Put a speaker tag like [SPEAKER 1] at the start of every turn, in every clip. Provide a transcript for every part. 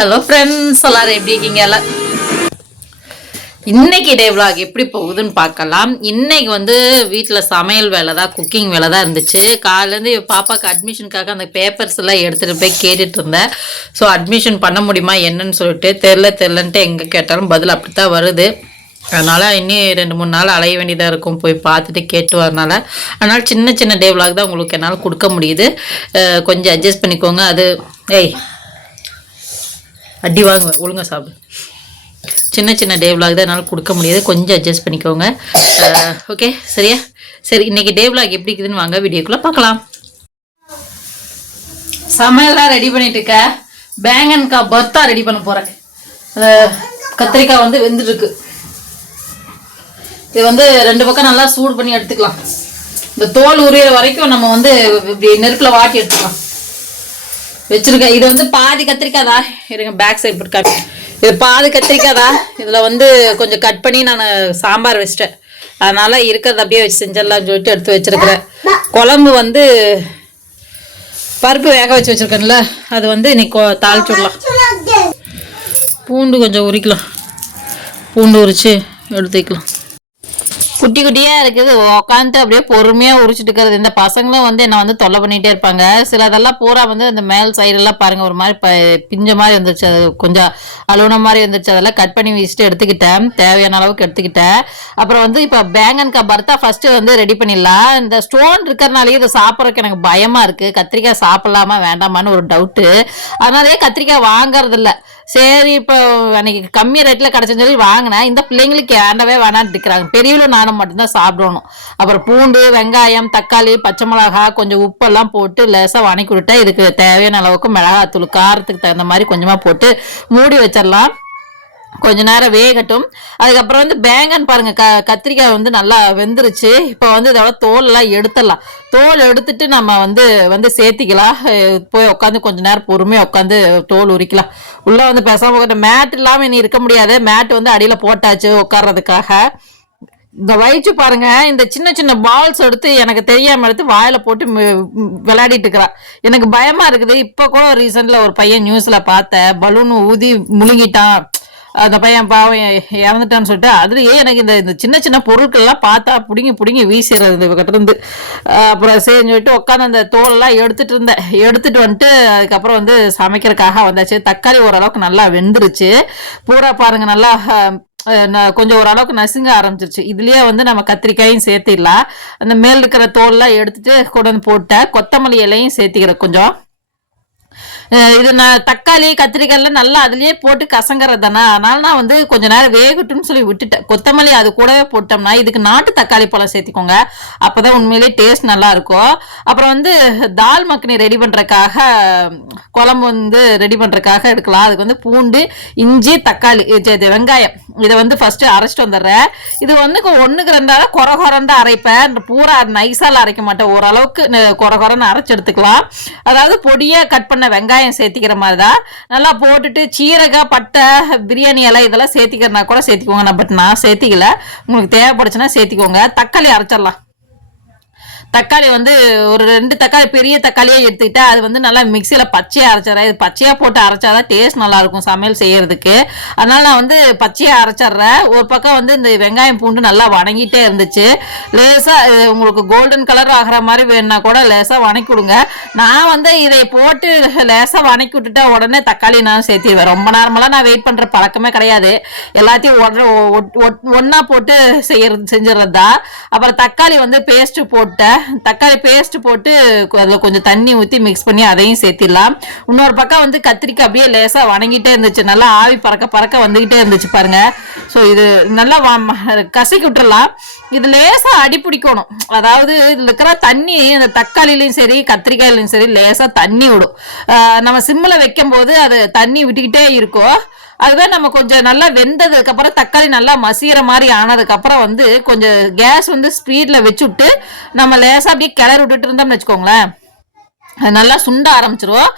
[SPEAKER 1] Hello friends எல்லாரும் எப்படி இருக்கீங்க? எல்லாம் இன்னைக்கு டே vlog எப்படி போகுதுன்னு பார்க்கலாம். இன்னைக்கு வந்து வீட்டில் சமையல் வேலை தான் குக்கிங் வேலை தான் இருந்துச்சு. காலையிலேருந்து பாப்பாவுக்கு அட்மிஷனுக்காக அந்த பேப்பர்ஸ் எல்லாம் எடுத்துகிட்டு போய் கேட்டுட்டு இருந்தேன். ஸோ அட்மிஷன் பண்ண முடியுமா என்னன்னு சொல்லிட்டு தெரில தெரிலன்ட்டு எங்கே கேட்டாலும் பதில் அப்படி தான் வருது. அதனால் இன்னும் ரெண்டு மூணு நாள் அலைய வேண்டியதாக இருக்கும். போய் பார்த்துட்டு கேட்டு வரனால. அதனால் சின்ன சின்ன டே vlog தான் உங்களுக்கு என்னால் கொடுக்க முடியுது. கொஞ்சம் அட்ஜஸ்ட் பண்ணிக்கோங்க. அது ஏய் அடி வாங்க ஒழுங்கா சாப்பிடு. சின்ன சின்ன டே விலாக் தான் என்னால் கொடுக்க முடியாது. கொஞ்சம் அட்ஜஸ்ட் பண்ணிக்கோங்க. ஓகே சரியா? சரி இன்னைக்கு டே விலாக் எப்படி இருக்குதுன்னு வாங்க வீடியோக்குள்ளே பார்க்கலாம். சமையலாம் ரெடி பண்ணிட்டு இருக்க. பேங்கன்காய் பர்த்தா ரெடி பண்ண போகிறேன் கத்திரிக்காய் வந்து வெந்துட்டுருக்கு இது வந்து ரெண்டு பக்கம் நல்லா சூடு பண்ணி எடுத்துக்கலாம். இந்த தோல் உரியிற வரைக்கும் நம்ம வந்து இப்படி நெருப்பில் வாட்டி எடுத்துக்கலாம். வச்சிருக்கேன் இது வந்து பாதி கத்திரிக்காதா இருங்க பேக் சைடு போட்டு கட் இது பாதி கத்திரிக்காதா இதில் வந்து கொஞ்சம் கட் பண்ணி நான் சாம்பார் வச்சிட்டேன். அதனால இருக்கிறத அப்படியே வச்சு செஞ்சிடலாம்னு சொல்லிட்டு எடுத்து வச்சிருக்கிறேன். குழம்பு வந்து பருப்பு வேக வச்சு வச்சுருக்கேன்ல அது வந்து இன்னைக்கு கொ- தாளிச்சு விடலாம். பூண்டு கொஞ்சம் உரிக்கலாம். பூண்டு உரித்து எடுத்து வைக்கலாம். குட்டி குட்டியா இருக்குது. உட்காந்துட்டு அப்படியே பொறுமையா உரிச்சிட்டு இருக்கிறது. இந்த பசங்களும் வந்து என்ன வந்து தொல்லை பண்ணிட்டே இருப்பாங்க. சில அதெல்லாம் பூரா வந்து இந்த மேல் சைடெல்லாம் பாருங்க. ஒரு மாதிரி ப- பிஞ்ச மாதிரி இருந்துச்சு அது கொஞ்சம் அலுவன மாதிரி இருந்துச்சு அதெல்லாம் கட் பண்ணி வச்சுட்டு எடுத்துக்கிட்டேன். தேவையான அளவுக்கு எடுத்துக்கிட்டேன். அப்புறம் வந்து இப்போ பேங்கன்கா பர்த்தா ஃபர்ஸ்ட் வந்து ரெடி பண்ணிடலாம். இந்த ஸ்டோன் இருக்கிறனாலேயே இதை சாப்பிட்றதுக்கு எனக்கு பயமா இருக்கு. கத்திரிக்காய் சாப்பிடலாமா வேண்டாமான்னு ஒரு டவுட்டு அதனாலயே கத்திரிக்காய் வாங்குறது இல்லை சரி இப்போ அன்னைக்கு கம்மி ரேட்டில் கிடச்சுன்னு சொல்லி வாங்கினேன் இந்த பிள்ளைங்களுக்கு ஏண்டவே வேணான்னு இருக்கிறாங்க பெரியவளும் நானும் மட்டும்தான் சாப்பிடணும். அப்புறம் பூண்டு வெங்காயம் தக்காளி பச்சை மிளகா கொஞ்சம் உப்பெல்லாம் போட்டு லேசாக வணக்கி விட்டா இதுக்கு தேவையான அளவுக்கு மிளகாத்தூள் காரத்துக்கு தகுந்த மாதிரி கொஞ்சமாக போட்டு மூடி வச்சிடலாம். கொஞ்ச நேரம் வேகட்டும். அதுக்கப்புறம் வந்து பேங்கன் பாருங்க க கத்திரிக்காய் வந்து நல்லா வெந்துருச்சு. இப்போ வந்து இதோட தோலெல்லாம் எடுத்துடலாம். தோல் எடுத்துட்டு நம்ம வந்து வந்து சேர்த்திக்கலாம். போய் உட்காந்து கொஞ்ச நேரம் பொறுமையாக உட்காந்து தோல் உரிக்கலாம். உள்ளே வந்து பேசாம மேட் இல்லாமல் இனி இருக்க முடியாது. மேட் வந்து அடியில் போட்டாச்சு உட்கார்றதுக்காக. இந்த வயிற்று பாருங்க இந்த சின்ன சின்ன பால்ஸ் எடுத்து எனக்கு தெரியாம எடுத்து வாயில போட்டு விளையாடிட்டு இருக்கிறா. எனக்கு பயமா இருக்குது. இப்போ கூட ரீசெண்ட்ல ஒரு பையன் நியூஸ்ல பார்த்தேன் பலூன் ஊதி முழுங்கிட்டான். அந்த பையன் பாவம் இறந்துட்டான்னு சொல்லிட்டு அதுலேயே எனக்கு இந்த இந்த சின்ன சின்ன பொருட்கள்லாம் பார்த்தா பிடுங்கி பிடுங்கி வீசிடுறது இந்த இருந்து. அப்புறம் சரின்னு சொல்லிட்டு உட்காந்து அந்த தோலெல்லாம் எடுத்துட்டு இருந்தேன். எடுத்துட்டு வந்துட்டு அதுக்கப்புறம் வந்து சமைக்கிறதுக்காக வந்தாச்சு. தக்காளி ஓரளவுக்கு நல்லா வெந்துருச்சு. பூரா பாருங்க நல்லா கொஞ்சம் ஓரளவுக்கு நசுங்க ஆரம்பிச்சிருச்சு. இதுலயே வந்து நம்ம கத்திரிக்காயும் சேர்த்திடலாம். அந்த மேல் இருக்கிற தோல்லாம் எடுத்துட்டு கொண்டு வந்து போட்டேன். கொத்தமல்லி இலையும் சேர்த்திக்கிறேன் கொஞ்சம். இது நான் தக்காளி கத்திரிக்காய்லாம் நல்லா அதுலயே போட்டு கசங்கறது தானே அதனால நான் வந்து கொஞ்ச நேரம் வேகட்டும்னு சொல்லி விட்டுட்டேன். கொத்தமல்லி அது கூடவே போட்டோம்னா இதுக்கு நாட்டு தக்காளி பழம் சேர்த்திக்கோங்க. அப்பதான் உண்மையிலேயே டேஸ்ட் நல்லா இருக்கும். அப்புறம் வந்து தால் மக்னி ரெடி பண்றதுக்காக குழம்பு வந்து ரெடி பண்றதுக்காக எடுக்கலாம். அதுக்கு வந்து பூண்டு இஞ்சி தக்காளி இது- வெங்காயம். இதை வந்து ஃபர்ஸ்ட் அரைச்சிட்டு வந்துடுறேன். இது வந்து ஒன்றுக்கு ரெண்டாவது கொர கொரண்டா அரைப்பேன். பூரா நைஸால் அரைக்க மாட்டேன். ஓரளவுக்கு குறை கொர கொரன்னு அரைச்சு எடுத்துக்கலாம். அதாவது பொடியை கட் பண்ண வெங்காயம் சேர்த்திக்கிற மாதிரி தான் நல்லா போட்டுட்டு சீரகம் பட்டை பிரியாணி இலை இதெல்லாம் சேர்த்திக்கிறனா கூட சேர்த்திக்கோங்க. நான் பட் நான் சேர்த்திக்கல. உங்களுக்கு தேவைப்படுச்சுன்னா சேர்த்திக்கோங்க. தக்காளி அரைச்சிடலாம். தக்காளி வந்து ஒரு ரெண்டு தக்காளி பெரிய தக்காளியே எடுத்துக்கிட்டா அது வந்து நல்லா மிக்சியில் பச்சையாக அரைச்சிட்றேன் இது பச்சையாக போட்டு அரைச்சாதான் டேஸ்ட் நல்லாயிருக்கும் சமையல் செய்கிறதுக்கு அதனால் நான் வந்து பச்சையாக அரைச்சிட்றேன். ஒரு பக்கம் வந்து இந்த வெங்காயம் பூண்டு நல்லா வணங்கிட்டே இருந்துச்சு. லேசாக உங்களுக்கு கோல்டன் கலர் ஆகிற மாதிரி வேணுன்னா கூட லேசாக வணக்கி விடுங்க நான் வந்து இதை போட்டு லேசாக வணக்கி விட்டுட்டா உடனே தக்காளி நான் சேர்த்திடுவேன். ரொம்ப நார்மலாக நான் வெயிட் பண்ணுற பழக்கமே கிடையாது. எல்லாத்தையும் உடனே ஒன்றா போட்டு செய்யறது செஞ்சிடறது தான் அப்புறம் தக்காளி வந்து பேஸ்ட்டு போட்டேன். தக்காளி பேஸ்ட் போட்டு அதில் கொஞ்சம் தண்ணி ஊற்றி மிக்ஸ் பண்ணி அதையும் சேர்த்திடலாம். இன்னொரு பக்கம் வந்து கத்திரிக்காய் அப்படியே லேசாக வணங்கிட்டே இருந்துச்சு. நல்லா ஆவி பறக்க பறக்க வந்துக்கிட்டே இருந்துச்சு பாருங்க. ஸோ இது நல்லா கசக்கி விட்டுறலாம் இது லேசாக அடி பிடிக்கணும். அதாவது இதில் இருக்கிற தண்ணி அந்த தக்காளிலையும் சரி கத்திரிக்காயிலையும் சரி லேசாக தண்ணி விடும். நம்ம சிம்மில் வைக்கும்போது அது தண்ணி விட்டுக்கிட்டே இருக்கும். அதுதான் நம்ம கொஞ்சம் நல்லா வெந்ததுக்கு அப்புறம் தக்காளி நல்லா மசிகிற மாதிரி ஆனதுக்கு அப்புறம் வந்து கொஞ்சம் கேஸ் வந்து ஸ்பீட்ல வச்சு விட்டு நம்ம லேசா அப்படியே கிளறி விட்டுட்டு இருந்தோம்னு வச்சுக்கோங்களேன். நல்லா சுண்ட ஆரம்பிச்சிருவோம்.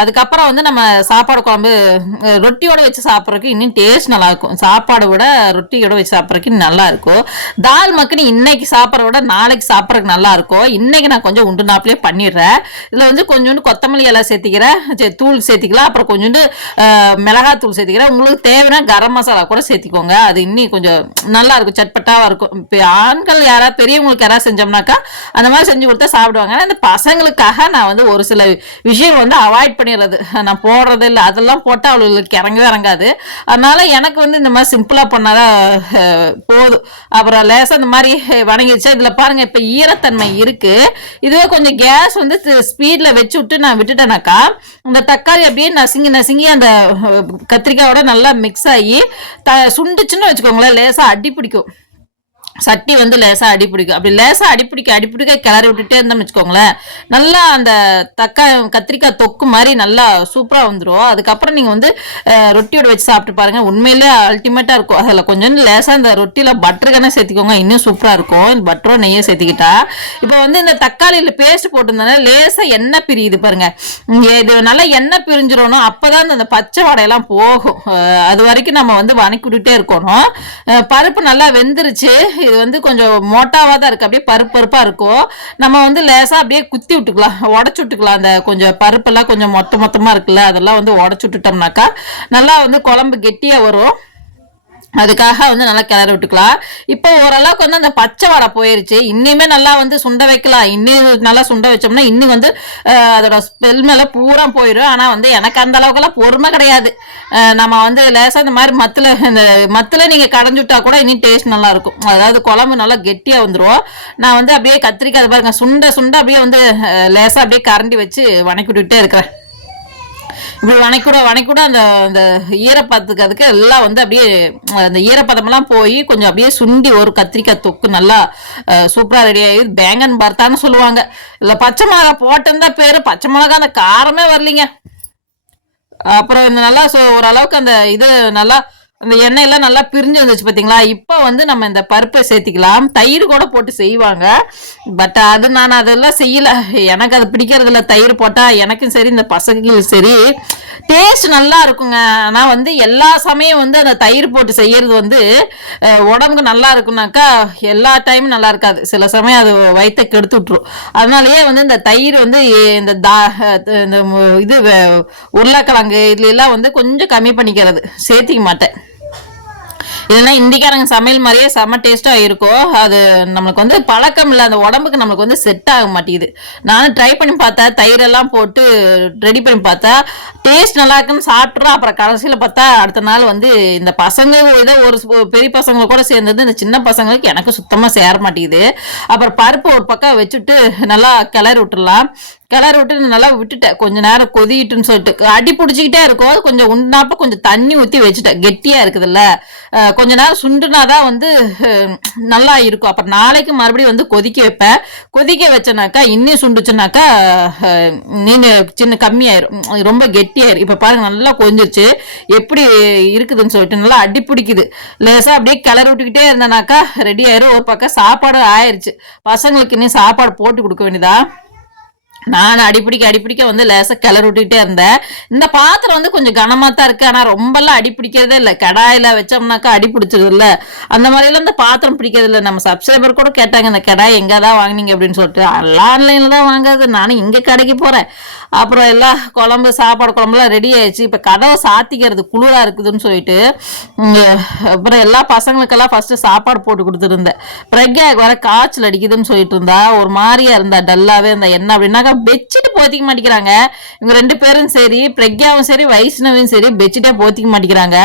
[SPEAKER 1] அதுக்கப்புறம் வந்து நம்ம சாப்பாடு குழம்பு ரொட்டியோட வச்சு சாப்பிட்றதுக்கு இன்னும் டேஸ்ட் நல்லா இருக்கும் சாப்பாடை விட ரொட்டியோட வச்சு சாப்பிட்றதுக்கு இன்னும் நல்லா இருக்கும் தால் மக்கனி இன்னைக்கு சாப்பிட்றத விட நாளைக்கு சாப்பிட்றதுக்கு நல்லா இருக்கும் இன்னைக்கு நான் கொஞ்சம் உண்டு நாப்பிலே பண்ணிடுறேன். இதில் வந்து கொஞ்சோண்டு கொத்தமல்லி இலை சேர்த்திக்கிறேன். சரி, தூள் சேர்த்திக்கலாம். அப்புறம் கொஞ்சோண்டு அஹ், மிளகாத்தூள் சேர்த்திக்கிறேன். உங்களுக்கு தேவைன்னா கரம் மசாலா கூட சேர்த்திக்கோங்க. அது இன்னும் கொஞ்சம் நல்லா இருக்கும் இருக்கும். இப்போ ஆண்கள் யாராவது பெரியவங்களுக்கு யாராவது செஞ்சோம்னாக்கா அந்த மாதிரி செஞ்சு கொடுத்தா சாப்பிடுவாங்க. ஆனால் இந்த பசங்களுக்காக நான் வந்து ஒரு சில விஷயம் வந்து அவாய்ட் பண்ணிடுறது. நான் போடுறது இல்லை அதெல்லாம் போட்டால் அவளுக்கு இறங்கவே இறங்காது. அதனால எனக்கு வந்து இந்த மாதிரி சிம்பிளாக பண்ணாதான் போதும். அப்புறம் லேசாக இந்த மாதிரி வணங்கிடுச்சு. இதில் பாருங்க இப்போ ஈரத்தன்மை இருக்குது இதுவே கொஞ்சம் கேஸ் வந்து ஸ்பீடில் வச்சு விட்டு நான் விட்டுட்டேனாக்கா இந்த தக்காளி அப்படியே நசுங்கி நசுங்கி அந்த கத்திரிக்காயோட நல்லா மிக்ஸ் ஆகி த சுண்டுச்சுன்னு வச்சுக்கோங்களேன் லேசாக அடி பிடிக்கும். சட்டி வந்து லேசா அடிப்பிடிக்கும் அப்படி லேசா அடிப்பிடிக்க அடிப்பிடிக்க கிளறி விட்டுட்டே இருந்தோம்னு வச்சுக்கோங்களேன் நல்லா அந்த தக்காய் கத்திரிக்காய் தொக்கு மாதிரி நல்லா சூப்பரா வந்துடும் அதுக்கப்புறம் நீங்க வந்து ரொட்டியோட வச்சு சாப்பிட்டு பாருங்க. உண்மையிலே அல்டிமேட்டா இருக்கும். அதில் கொஞ்சம் லேசா இந்த ரொட்டியில பட்டர் கண்ணே சேர்த்திக்கோங்க. இன்னும் சூப்பரா இருக்கும். பட்டரோ நெய்யை சேர்த்துக்கிட்டா. இப்போ வந்து இந்த தக்காளியில பேஸ்ட் போட்டிருந்தோன்னா லேசா எண்ணெய் பிரியுது பாருங்க. இது நல்லா எண்ணெய் பிரிஞ்சிடணும் அப்பதான் அந்த பச்சை வடையெல்லாம் போகும். அது வரைக்கும் நம்ம வந்து வணக்கி விட்டுட்டே இருக்கணும் பருப்பு நல்லா வெந்துருச்சு. இது வந்து கொஞ்சம் மோட்டாவாக தான் இருக்குது அப்படியே பருப்பு பருப்பாக இருக்கும் நம்ம வந்து லேசாக அப்படியே குத்தி விட்டுக்கலாம். உடச்சி விட்டுக்கலாம். அந்த கொஞ்சம் பருப்பெல்லாம் கொஞ்சம் மொத்த மொத்தமாக இருக்குல்ல அதெல்லாம் வந்து உடச்சி விட்டுட்டோம்னாக்கா நல்லா வந்து குழம்பு கெட்டியாக வரும். அதுக்காக வந்து நல்லா கிளறி விட்டுக்கலாம். இப்போ ஓரளவுக்கு வந்து அந்த பச்சை வடை போயிருச்சு. இன்னுமே நல்லா வந்து சுண்ட வைக்கலாம். இன்னும் நல்லா சுண்ட வச்சோம்னா இன்னும் வந்து அதோட ஸ்பெல் மேலே பூரா போயிடும் ஆனால் வந்து எனக்கு அந்த அளவுக்குலாம் பொறுமை கிடையாது. நம்ம வந்து லேசாக இந்த மாதிரி மத்தில் இந்த மத்தில் நீங்கள் கடைஞ்சு விட்டா கூட இன்னும் டேஸ்ட் நல்லா இருக்கும். அதாவது குழம்பு நல்லா கெட்டியாக வந்துடும் நான் வந்து அப்படியே கத்திரிக்காய் பாருங்க சுண்ட சுண்ட அப்படியே வந்து லேசாக அப்படியே கரண்டி வச்சு வணக்கி விட்டுட்டே இருக்கிறேன். இப்படி வனைக்கூட வனைக்கூட அந்த அந்த ஈரப்பதத்துக்கு அதுக்கு எல்லாம் வந்து அப்படியே அந்த ஈரப்பதமெல்லாம் போய் கொஞ்சம் அப்படியே சுண்டி ஒரு கத்திரிக்காய் தொக்கு நல்லா சூப்பராக ரெடி ஆகி பேங்கன் பார்த்தான்னு சொல்லுவாங்க. இல்லை பச்சை மிளகா போட்டிருந்தா பேர் பச்சை மிளகா அந்த காரமே வரலிங்க. அப்புறம் இந்த நல்லா ஓரளவுக்கு அந்த இது நல்லா அந்த எண்ணெயெல்லாம் நல்லா பிரிஞ்சு வந்துச்சு பார்த்தீங்களா இப்போ வந்து நம்ம இந்த பருப்பை சேர்த்திக்கலாம். தயிர் கூட போட்டு செய்வாங்க. பட் அது நான் அதெல்லாம் செய்யல. எனக்கு அது பிடிக்கிறது இல்லை தயிர் போட்டால் எனக்கும் சரி இந்த பசங்களுக்கும் சரி. டேஸ்ட் நல்லா இருக்குங்க. ஆனால் வந்து எல்லா சமயம் வந்து அந்த தயிர் போட்டு செய்யறது வந்து உடம்புக்கு நல்லா இருக்குனாக்கா எல்லா டைமும் நல்லா இருக்காது. சில சமயம் அது வயிற்றை கெடுத்து விட்ரும் அதனாலயே வந்து இந்த தயிர் வந்து இந்த தா இந்த இது உருளைக்கிழங்கு இதுல எல்லாம் வந்து கொஞ்சம் கம்மி பண்ணிக்கிறது. சேர்த்திக்க மாட்டேன். இதெல்லாம் இந்திக்காரங்க சமையல் மாதிரியே செம்ம டேஸ்ட்டாக இருக்கும் அது நம்மளுக்கு வந்து பழக்கம் இல்லை அந்த உடம்புக்கு நம்மளுக்கு வந்து செட் ஆக மாட்டேங்குது. நானும் ட்ரை பண்ணி பார்த்தா தயிரெல்லாம் போட்டு ரெடி பண்ணி பார்த்தா டேஸ்ட் நல்லா இருக்குன்னு சாப்பிட்றோம் அப்புறம் கடைசியில் பார்த்தா அடுத்த நாள் வந்து இந்த பசங்க ஏதோ ஒரு பெரிய பசங்க கூட சேர்ந்தது இந்த சின்ன பசங்களுக்கு எனக்கு சுத்தமாக சேர மாட்டேங்குது. அப்புறம் பருப்பு ஒரு பக்கம் வச்சுட்டு நல்லா கிளறி விட்டுடலாம் கிளறி விட்டு நல்லா விட்டுட்டேன் கொஞ்ச நேரம் கொதிட்டுன்னு சொல்லிட்டு. அடி பிடிச்சிக்கிட்டே இருக்கும். கொஞ்சம் உண்டாப்ப கொஞ்சம் தண்ணி ஊற்றி வச்சுட்டேன். கெட்டியா இருக்குதுல்ல. கொஞ்ச நேரம் சுண்டுனாதான் வந்து நல்லா இருக்கும். அப்புறம் நாளைக்கு மறுபடியும் வந்து கொதிக்க வைப்பேன். கொதிக்க வச்சனாக்கா இன்னும் சுண்டுச்சுனாக்கா அஹ், நீனு சின்ன கம்மியாயிரும். ரொம்ப கெட்டியாயிரும். இப்போ பாருங்க நல்லா கொதிஞ்சிருச்சு. எப்படி இருக்குதுன்னு சொல்லிட்டு நல்லா அடி பிடிக்குது. லேசாக அப்படியே கிளறி விட்டுக்கிட்டே இருந்தேனாக்கா ரெடி ஆயிரும். ஒரு பக்கம் சாப்பாடு ஆயிடுச்சு பசங்களுக்கு இன்னும் சாப்பாடு போட்டு கொடுக்க வேண்டியதா? நான் அடிப்பிடிக்க அடிப்பிடிக்க வந்து லேசாக கிளறி விட்டுக்கிட்டே இருந்தேன். இந்த பாத்திரம் வந்து கொஞ்சம் கனமாக தான் இருக்குது ஆனால் ரொம்பலாம் அடி பிடிக்கிறதே இல்லை. கடாயில் வச்சோம்னாக்கா அடி பிடிச்சிருது அந்த மாதிரிலாம் இந்த பாத்திரம் பிடிக்கிறது இல்லை. நம்ம சப்ஸ்கிரைபர் கூட கேட்டாங்க இந்த கடாய் எங்கே தான் வாங்குனீங்க? அப்படின்னு சொல்லிட்டு. எல்லாம் ஆன்லைனில் தான் வாங்குறது. நானும் இங்கே கடைக்கு போகிறேன் அப்புறம் எல்லாம் குழம்பு சாப்பாடு குழம்புலாம் ரெடி ஆயிடுச்சு. இப்போ கதவை சாத்திக்கிறது குளிராக இருக்குதுன்னு சொல்லிட்டு அப்புறம் எல்லா பசங்களுக்கெல்லாம் ஃபஸ்ட்டு சாப்பாடு போட்டு கொடுத்துருந்தேன் பிரக்யாக்கு வர காய்ச்சல் அடிக்குதுன்னு சொல்லிட்டு இருந்தா. ஒரு மாதிரியா இருந்தா டல்லாவே இருந்தா. என்ன அப்படின்னாக்கா பெட்ஷீட் போத்திக்க மாட்டேங்கிறாங்க. இவங்க ரெண்டு பேரும் சரி பிரக்யாவும் சரி வைஷ்ணவும் சரி பெட்ஷீட்டே போத்திக்க மாட்டேங்கிறாங்க.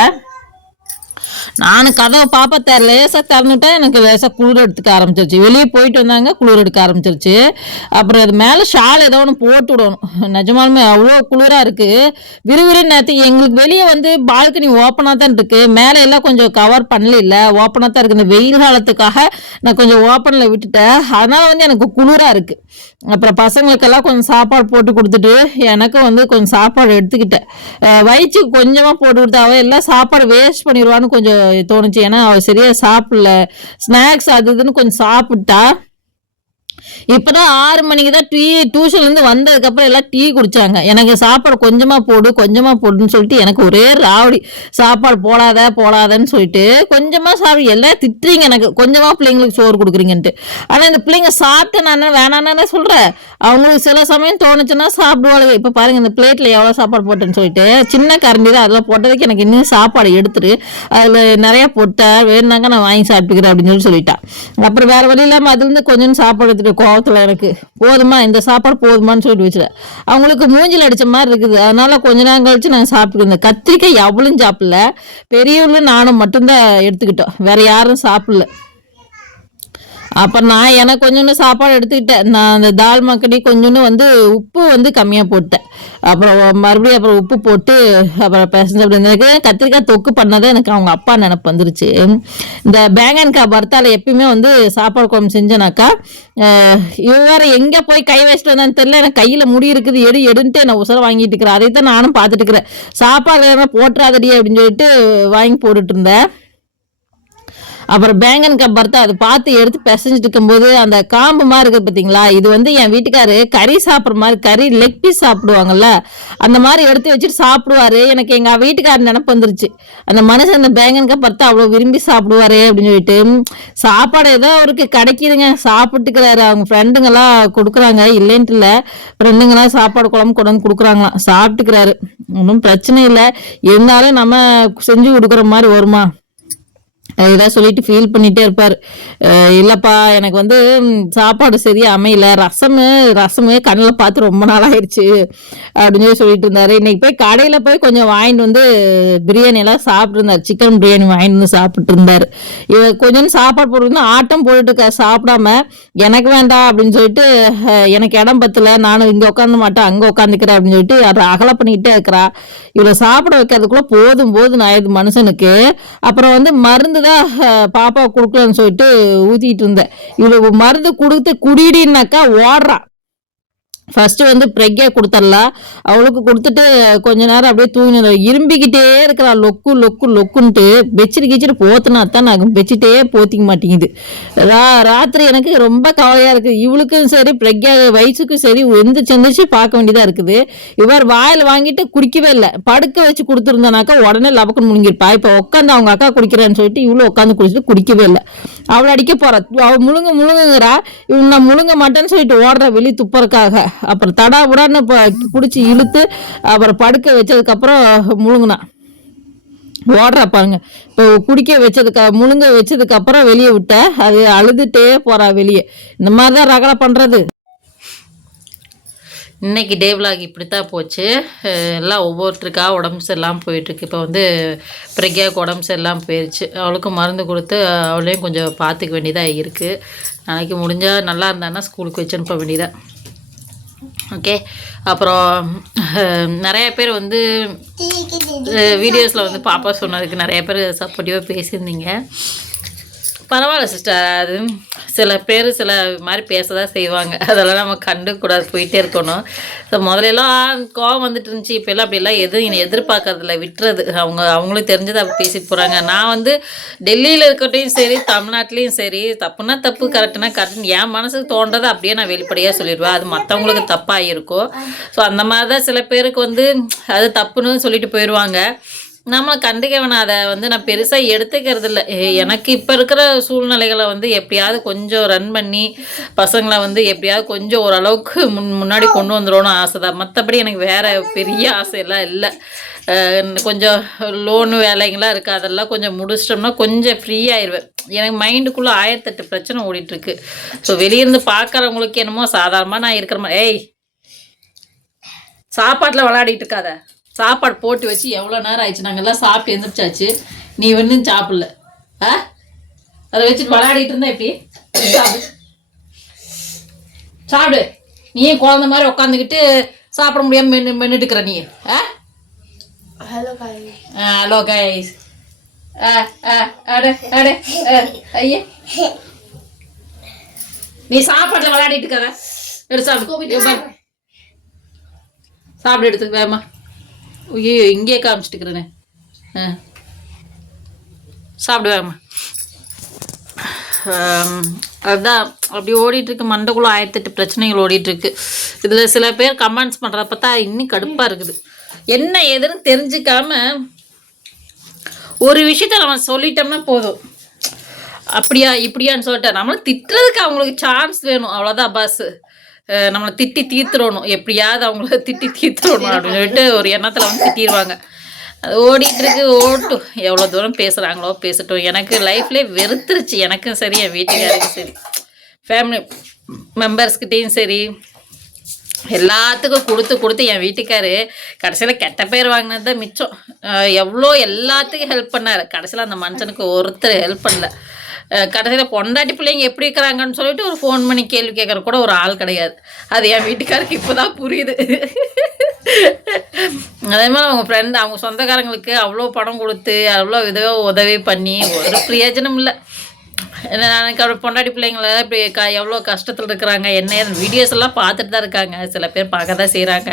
[SPEAKER 1] நான் கதவை பாப்பா லேசாக திறந்துட்டா எனக்கு லேசாக குளிர் எடுத்துக்க ஆரம்பிச்சிருச்சு. வெளியே போயிட்டு வந்தாங்க குளிர் எடுக்க ஆரம்பிச்சிருச்சு. அப்புறம் அது மேலே ஷால் ஏதோ ஒன்று போட்டு விடணும். நிஜமாலுமே அவ்வளோ குளிராக இருக்குது விறுவிறுன்னு நேற்று எங்களுக்கு வெளியே வந்து பால்கனி ஓப்பனாக தான் இருக்குது மேலே எல்லாம் கொஞ்சம் கவர் பண்ணல இல்லை ஓப்பனாக தான் இருக்குது இந்த வெயில் காலத்துக்காக நான் கொஞ்சம் ஓப்பனில் விட்டுட்டேன். அதனால் வந்து எனக்கு குளிராக இருக்குது அப்புறம் பசங்களுக்கெல்லாம் கொஞ்சம் சாப்பாடு போட்டு கொடுத்துட்டு எனக்கும் வந்து கொஞ்சம் சாப்பாடு எடுத்துக்கிட்டேன். வயிற்று வயிற்றுக்கு கொஞ்சமாக போட்டு கொடுத்தாவே எல்லாம் சாப்பாடு வேஸ்ட் பண்ணிடுவான்னு கொஞ்சம் தோணுச்சு. ஏன்னா அவள் சரியாக சாப்பிடல. ஸ்நாக்ஸ் அது இதுன்னு கொஞ்சம் சாப்பிட்டா இப்போதான் ஆறு மணிக்கு தான் டீ டியூஷன்லேருந்து வந்ததுக்கப்புறம் எல்லாம் டீ குடிச்சாங்க. எனக்கு சாப்பாடு கொஞ்சமாக போடு கொஞ்சமாக போடுன்னு சொல்லிட்டு எனக்கு ஒரே ராவடி சாப்பாடு போடாத போடாதன்னு சொல்லிட்டு கொஞ்சமாக சாப்பிடு எல்லாம் திட்டுறீங்க எனக்கு கொஞ்சமாக பிள்ளைங்களுக்கு சோறு கொடுக்குறீங்கன்ட்டு. ஆனால் இந்த பிள்ளைங்க சாப்பிட்டு நான் வேணான்னு சொல்கிறேன் அவங்களுக்கு சில சமயம் தோணுச்சுன்னா சாப்பிடுவாளுங்க. இப்போ பாருங்க இந்த பிளேட்டில் எவ்வளோ சாப்பாடு போட்டேன்னு சொல்லிட்டு சின்ன கரண்டி தான் அதில் போட்டதுக்கு எனக்கு இன்னும் சாப்பாடு எடுத்துரு. அதில் நிறைய போட்டேன் வேணுனாங்க நான் வாங்கி சாப்பிட்டுக்கிறேன் அப்படின்னு சொல்லி சொல்லிட்டா. அப்புறம் வேற வழி இல்லாமல் அதுலேருந்து கொஞ்சம் சாப்பாடு எடுத்துட்டு கோவத்தில் எனக்கு போதுமா இந்த சாப்பாடு போதுமான்னு சொல்லிட்டு வச்சுட்டேன். அவங்களுக்கு மூஞ்சில் அடிச்ச மாதிரி இருக்குது. அதனால கொஞ்ச நேரம் கழிச்சு நாங்கள் சாப்பிட்டுருந்தேன் கத்திரிக்காய் எவ்வளவு சாப்பிடல. பெரியவங்களும் நானும் மட்டும்தான் எடுத்துக்கிட்டோம். வேற யாரும் சாப்பிடல. அப்போ நான் எனக்கு கொஞ்சோண்டு சாப்பாடு எடுத்துக்கிட்டேன். நான் அந்த தால் மக்கடி கொஞ்சோண்டு வந்து உப்பு வந்து கம்மியாக போட்டேன். அப்புறம் மறுபடியும் அப்புறம் உப்பு போட்டு அப்புறம் பிசைஞ்சு அப்படி எனக்கு கத்திரிக்காய் தொக்கு பண்ணதை எனக்கு அவங்க அப்பா நினப்பு வந்துருச்சு. இந்த பேங்கன்காய் பர்த்தால எப்பயுமே வந்து சாப்பாடு குழம்பு செஞ்சேனாக்கா அஹ், எங்கே போய் கை வச்சுட்டு வந்தான்னு தெரியல. எனக்கு கையில் முடி இருக்குது. எடு எடுன்ட்டு நான் உசரம் வாங்கிட்டு இருக்கிறேன் அதை தான் நானும் பார்த்துட்டு இருக்கிறேன். சாப்பாடு போட்டுறாதடி அப்படின்னு சொல்லிட்டு வாங்கி போட்டுட்டு இருந்தேன். அப்புறம் பேங்கன் கப் பர்த்தா அது பார்த்து எடுத்து பிசைஞ்சிட்டு இருக்கும்போது அந்த காம்பு மாதிரி இருக்குது பார்த்தீங்களா? இது வந்து என் வீட்டுக்காரு கறி சாப்பிட்ற மாதிரி கறி லெக் பீஸ் சாப்பிடுவாங்கல்ல அந்த மாதிரி எடுத்து வச்சுட்டு சாப்பிடுவாரு. எனக்கு எங்கள் வீட்டுக்காரர் நினப்பு வந்துருச்சு. அந்த மனுஷன் அந்த பேங்கன் கப் அவ்வளோ விரும்பி சாப்பிடுவாரு அப்படின்னு சொல்லிட்டு சாப்பாடு ஏதோ அவருக்கு கிடைக்கிதுங்க. சாப்பிட்டுக்கிறாரு. அவங்க ஃப்ரெண்டுங்கெல்லாம் கொடுக்குறாங்க. இல்லைன்ட்டு இல்லை. ஃப்ரெண்டுங்கெல்லாம் சாப்பாடு குழம்பு கொண்டு வந்து கொடுக்குறாங்களாம். சாப்பிட்டுக்கிறாரு. ஒன்றும் பிரச்சனை இல்லை. இருந்தாலும் நம்ம செஞ்சு கொடுக்குற மாதிரி வருமா? இதாக சொல்லிட்டு ஃபீல் பண்ணிட்டே இருப்பார். இல்லைப்பா எனக்கு வந்து சாப்பாடு சரியா அமையல. ரசமு ரசமு கண்ணில் பார்த்து ரொம்ப நாள் ஆயிடுச்சு அப்படின்னு சொல்லி சொல்லிட்டு இருந்தாரு. இன்னைக்கு போய் கடையில் போய் கொஞ்சம் வாங்கிட்டு வந்து பிரியாணி எல்லாம் சாப்பிட்டுருந்தார் சிக்கன் பிரியாணி வாங்கிட்டு வந்து சாப்பிட்டு இருந்தார். இவர் கொஞ்சம் சாப்பாடு போடுறது ஆட்டம் போட்டுட்டு இருக்க சாப்பிடாம எனக்கு வேண்டாம் அப்படின்னு சொல்லிட்டு எனக்கு இடம் பத்தல. நானும் இங்கே உட்காந்து மாட்டேன். அங்கே உட்காந்துக்கிறேன் அப்படின்னு சொல்லிட்டு அதை அகல பண்ணிக்கிட்டே இருக்கிறா. இவரை சாப்பிட வைக்கிறதுக்குள்ள போதும் போதும் ஆயிடுது மனுஷனுக்கு. அப்புறம் வந்து மருந்து தான் பாப்பா கொடுக்கலன்னு சொல்லிட்டு ஊத்திட்டு இருந்தேன். இவ்வளவு மருந்து கொடுத்து குடிடின்னாக்கா ஓடுறான் ஃபர்ஸ்ட் வந்து பிரக்யா கொடுத்துடலாம் அவளுக்கு கொடுத்துட்டு கொஞ்ச நேரம் அப்படியே தூங்கின இரும்பிக்கிட்டே இருக்கிறா. லொக்கு லொக்கு லொக்குன்ட்டு பெச்சிட்டு கிச்சிட்டு போத்துனா தான் நான் பெச்சிட்டே போத்திக்க மாட்டேங்குது. ரா ராத்திரி எனக்கு ரொம்ப கவலையாக இருக்குது இவளுக்கும் சரி பிரக்யா வயசுக்கும் சரி எந்திரிச்சு எந்திரிச்சு பார்க்க வேண்டியதாக இருக்குது. இவர் வாயில் வாங்கிட்டு குடிக்கவே இல்லை. படுக்க வச்சு கொடுத்துருந்தனாக்கா உடனே லபக்குன்னு முழுங்கிருப்பா. இப்போ உட்காந்து அவங்க அக்கா குடிக்கிறேன்னு சொல்லிட்டு இவ்வளோ உட்காந்து குடிச்சிட்டு குடிக்கவே இல்லை. அவளை அடிக்க போகிறா அவள் முழுங்க முழுங்குங்கிறா. இவன் நான் முழுங்க மாட்டேன்னு சொல்லிட்டு ஓடுற வெளி துப்புறக்காக அப்புறம் தடா புடான்னு பிடிச்சி இழுத்து அப்புறம் படுக்க வச்சதுக்கப்புறம் முழுங்கினான் ஓடுறா பாருங்க. இப்போ குடிக்க வச்சதுக்கு முழுங்க வச்சதுக்கப்புறம் வெளியே விட்ட. அது அழுதுட்டே போறா வெளியே. இந்த மாதிரி தான் ரகலை பண்றது. இன்னைக்கு டே விலாக் இப்படி தான் போச்சு எல்லாம் ஒவ்வொருத்தருக்கா உடம்பு சரியில்லாமல் போயிட்டுருக்கு. இப்போ வந்து பிரக்யாவுக்கு உடம்பு சரியில்லாமல் போயிடுச்சு அவளுக்கும் மருந்து கொடுத்து அவளையும் கொஞ்சம் பார்த்துக்க வேண்டியதாக இருக்குது நாளைக்கு முடிஞ்சால் நல்லா இருந்தான்னா ஸ்கூலுக்கு வச்சு அனுப்ப வேண்டியதாக ஓகே. அப்புறம் நிறைய பேர் வந்து வீடியோஸில் வந்து பாப்பா சொன்னதுக்கு நிறைய பேர் சப்போர்ட்டிவாக பேசியிருந்தீங்க. பரவாயில்ல சிஸ்டர் அது சில பேர் சில மாதிரி பேச தான் செய்வாங்க. அதெல்லாம் நம்ம கண்டுக்கூடாது போயிட்டே இருக்கணும். ஸோ முதல்லலாம் கோவம் வந்துட்டு இருந்துச்சு. இப்போல்லாம் அப்படிலாம் எதுவும் என்னை எதிர்பார்க்கறதில்ல. விட்டுறது. அவங்க அவங்களுக்கு தெரிஞ்சதை அப்படி பேசிட்டு போகிறாங்க நான் வந்து டெல்லியில் இருக்கட்டையும் சரி தமிழ்நாட்டிலையும் சரி தப்புனா தப்பு கரெக்டுனா கரெக்டுன்னு என் மனசுக்கு தோன்றதை அப்படியே நான் வெளிப்படையாக சொல்லிடுவேன். அது மற்றவங்களுக்கு தப்பாக இருக்கும். ஸோ அந்த மாதிரி தான் சில பேருக்கு வந்து அது தப்புன்னு சொல்லிட்டு போயிடுவாங்க நம்மளை கண்டுக்க அதை வந்து நான் பெருசாக எடுத்துக்கிறது இல்லை எனக்கு இப்போ இருக்கிற சூழ்நிலைகளை வந்து எப்படியாவது கொஞ்சம் ரன் பண்ணி பசங்களை வந்து எப்படியாவது கொஞ்சம் ஓரளவுக்கு முன் முன்னாடி கொண்டு வந்துடணும்னு ஆசை தான். மற்றபடி எனக்கு வேறு பெரிய ஆசையெல்லாம் இல்லை. கொஞ்சம் லோனு வேலைங்களாம் இருக்குது அதெல்லாம் கொஞ்சம் முடிச்சிட்டோம்னா கொஞ்சம் ஃப்ரீ ஆயிடுவேன் எனக்கு மைண்டுக்குள்ளே ஆயிரத்தெட்டு பிரச்சனை ஓடிட்டுருக்கு. ஸோ வெளியிருந்து பார்க்குறவங்களுக்கு என்னமோ சாதாரணமாக நான் இருக்கிற மாதிரி ஏய் சாப்பாட்டில் விளையாடிட்டு இருக்காத. சாப்பாடு போட்டு வச்சு எவ்வளோ நேரம் ஆயிடுச்சு? நாங்கள் எல்லாம் சாப்பிட்டு எந்திரிச்சாச்சு. நீ ஒன்றும் சாப்பிடல. ஆ? அதை வச்சுட்டு விளையாடிட்டு இருந்தா எப்படி? சாப்பிடு. சாப்பிடு. நீ குழந்த மாதிரி உட்காந்துக்கிட்டு சாப்பிட முடியாமல் மென்னு மென்னுட்டு இருக்கிற நீ. ஆ?
[SPEAKER 2] ஹலோ காய்
[SPEAKER 1] ஹலோ கைஸ் அடே அடே ஐயே. நீ சாப்பாட்டில் விளையாடிட்டு இருக்காத. எடுத்து சாப்பிடு. இங்க பாரு. சாப்பிடு எடுத்து வேமா ஐயோ இங்கேயே காமிச்சிட்டுக்கிறேனே. ஆ. சாப்பிடுவாங்கம்மா அதுதான் அப்படி ஓடிட்டுருக்கு மண்டைக்குள்ள ஆயிரத்தெட்டு பிரச்சனைகள் ஓடிட்டுருக்கு. இதில் சில பேர் கமெண்ட்ஸ் பண்ணுறத பார்த்தா இன்னும் கடுப்பாக இருக்குது. என்ன ஏதுன்னு தெரிஞ்சுக்காம ஒரு விஷயத்த நம்ம சொல்லிட்டோம்னா போதும். அப்படியா இப்படியான்னு சொல்லிட்டு நம்மளை திட்டுறதுக்கு அவங்களுக்கு சான்ஸ் வேணும். அவ்வளோதான் பஸ்ஸு நம்மளை திட்டி தீர்த்துடணும். எப்படியாவது அவங்கள திட்டி தீர்த்துடணும் அப்படின்னு சொல்லிட்டு ஒரு எண்ணத்தில் வந்து திட்டிடுவாங்க அது ஓடிட்டு இருக்கு ஓட்டும் எவ்வளோ தூரம் பேசுகிறாங்களோ பேசட்டும். எனக்கு லைஃப்லேயே வெறுத்துருச்சு. எனக்கும் சரி என் வீட்டுக்காருக்கும் சரி. ஃபேமிலி மெம்பர்ஸ்கிட்டேயும் சரி. எல்லாத்துக்கும் கொடுத்து கொடுத்து என் வீட்டுக்காரு கடைசியில் கெட்ட பேர் வாங்கினது தான் மிச்சம் எவ்வளோ எல்லாத்துக்கும் ஹெல்ப் பண்ணார். கடைசியில் அந்த மனுஷனுக்கு ஒருத்தர் ஹெல்ப் பண்ணல. கடைசியில் பொண்டாட்டி பிள்ளைங்க எப்படி இருக்கிறாங்கன்னு சொல்லிட்டு ஒரு ஃபோன் பண்ணி கேள்வி கேட்குற கூட ஒரு ஆள் கிடையாது. அது என் வீட்டுக்காருக்கு இப்போ தான் புரியுது. அதே மாதிரி அவங்க ஃப்ரெண்ட் அவங்க சொந்தக்காரங்களுக்கு அவ்வளோ பணம் கொடுத்து அவ்வளோ இதோ உதவி பண்ணி ஒரு பிரயோஜனம் இல்லை. என்ன எனக்கு பொண்டாட்டி பிள்ளைங்கள இப்படி க எவ்வளோ கஷ்டத்தில் இருக்கிறாங்க என்ன வீடியோஸ் எல்லாம் பார்த்துட்டு தான் இருக்காங்க. சில பேர் பார்க்க தான் செய்கிறாங்க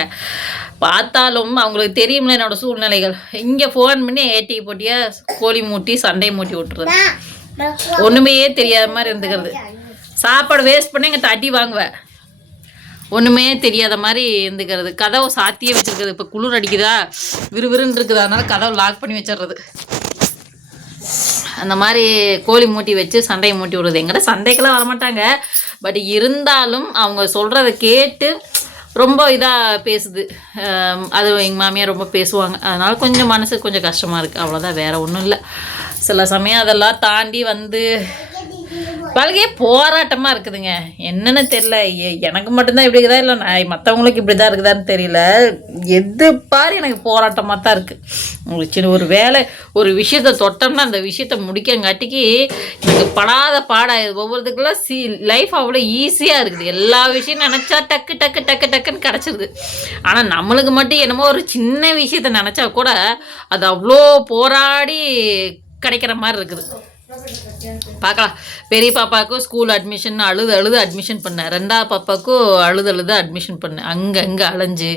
[SPEAKER 1] பார்த்தாலும் அவங்களுக்கு தெரியும்ல என்னோடய சூழ்நிலைகள். இங்கே ஃபோன் பண்ணி ஏட்டி போட்டியாக கோழி மூட்டி சண்டை மூட்டி விட்டுறது. ஒன்றுமே தெரியாத மாதிரி இருந்துக்கிறது. சாப்பாடு வேஸ்ட் பண்ணி இங்கே தட்டி வாங்குவேன் ஒன்றுமே தெரியாத மாதிரி இருந்துக்கிறது. கதவை சாத்தியே வச்சிருக்கிறது. இப்போ குளிர் அடிக்குதா? விறுவிறுன்னு இருக்குது. அதனால் கதவை லாக் பண்ணி வச்சிடுறது அந்த மாதிரி கோழி மூட்டி வச்சு சண்டையை மூட்டி விடுறது. எங்கிட்ட சண்டைக்கெல்லாம் வரமாட்டாங்க. பட் இருந்தாலும் அவங்க சொல்கிறத கேட்டு ரொம்ப இதாக பேசுது. அது எங்கள் மாமியார் ரொம்ப பேசுவாங்க. அதனால் கொஞ்சம் மனசு கொஞ்சம் கஷ்டமாக இருக்குது அவ்வளோதான் வேறு ஒன்றும் இல்லை. சில சமயம் அதெல்லாம் தாண்டி வந்து வாழ்க்கையே போராட்டமாக இருக்குதுங்க. என்னென்னு தெரியல. எனக்கு மட்டும்தான் இப்படி இருக்குதா? இல்லை நான் மற்றவங்களுக்கு இப்படி தான் இருக்குதான்னு தெரியல. எது பாரு எனக்கு போராட்டமாக தான் இருக்குது ஒரு சின்ன ஒரு வேலை ஒரு விஷயத்த தொட்டோம்னா அந்த விஷயத்த முடிக்கங்காட்டிக்கு எனக்கு படாத பாடாது ஒவ்வொருத்துக்கெல்லாம் சி லைஃப் அவ்வளோ ஈஸியாக இருக்குது. எல்லா விஷயம் நினச்சா டக்கு டக்கு டக்கு டக்குன்னு கிடச்சிருது. ஆனால் நம்மளுக்கு மட்டும் என்னமோ ஒரு சின்ன விஷயத்த நினச்சா கூட அது அவ்வளோ போராடி கிடைக்கிற மாதிரி இருக்குது. பார்க்கலாம். பெரிய பாப்பாவுக்கும் ஸ்கூல் அட்மிஷன் அழுது அழுது அட்மிஷன் பண்ணேன். ரெண்டாவது பாப்பாவுக்கும் அழுது அழுது அட்மிஷன் பண்ணேன். அங்கே அங்கே அலைஞ்சு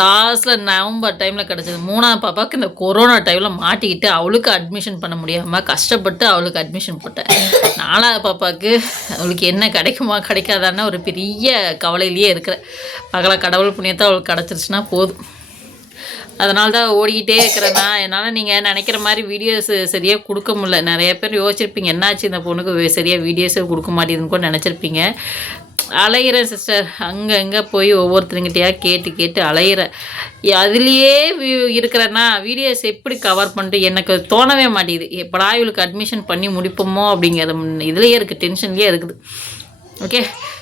[SPEAKER 1] லாஸ்ட்டில் நவம்பர் டைமில் கிடச்சிது. மூணாவது பாப்பாவுக்கு இந்த கொரோனா டைமில் மாட்டிக்கிட்டு அவளுக்கு அட்மிஷன் பண்ண முடியாமல் கஷ்டப்பட்டு அவளுக்கு அட்மிஷன் போட்டேன். நாலாவது பாப்பாவுக்கு அவளுக்கு என்ன கிடைக்குமா கிடைக்காதான்னு ஒரு பெரிய கவலையிலேயே இருக்கிறேன். பார்க்கலாம் கடவுள் புண்ணியத்தை அவளுக்கு கிடச்சிருச்சுன்னா போதும். அதனால தான் ஓடிக்கிட்டே இருக்கிறேன்னா என்னால் நீங்கள் நினைக்கிற மாதிரி வீடியோஸ் சரியாக கொடுக்க முடியல. நிறைய பேர் யோசிச்சிருப்பீங்க என்னாச்சு இந்த பொண்ணுக்கு? சரியாக வீடியோஸே கொடுக்க மாட்டேங்குதுன்னு கூட நினச்சிருப்பீங்க. அலையிறேன் சிஸ்டர் அங்கே அங்கே போய் ஒவ்வொருத்தருங்கிட்டயா கேட்டு கேட்டு அலையிறேன். அதுலேயே இருக்கிறேன்னா வீடியோஸ் எப்படி கவர் பண்ணிட்டு எனக்கு தோணவே மாட்டேங்குது. எப்படா இவளுக்கு அட்மிஷன் பண்ணி முடிப்போமோ அப்படிங்கிற இதுலேயே இருக்குது டென்ஷன்லேயே இருக்குது. ஓகே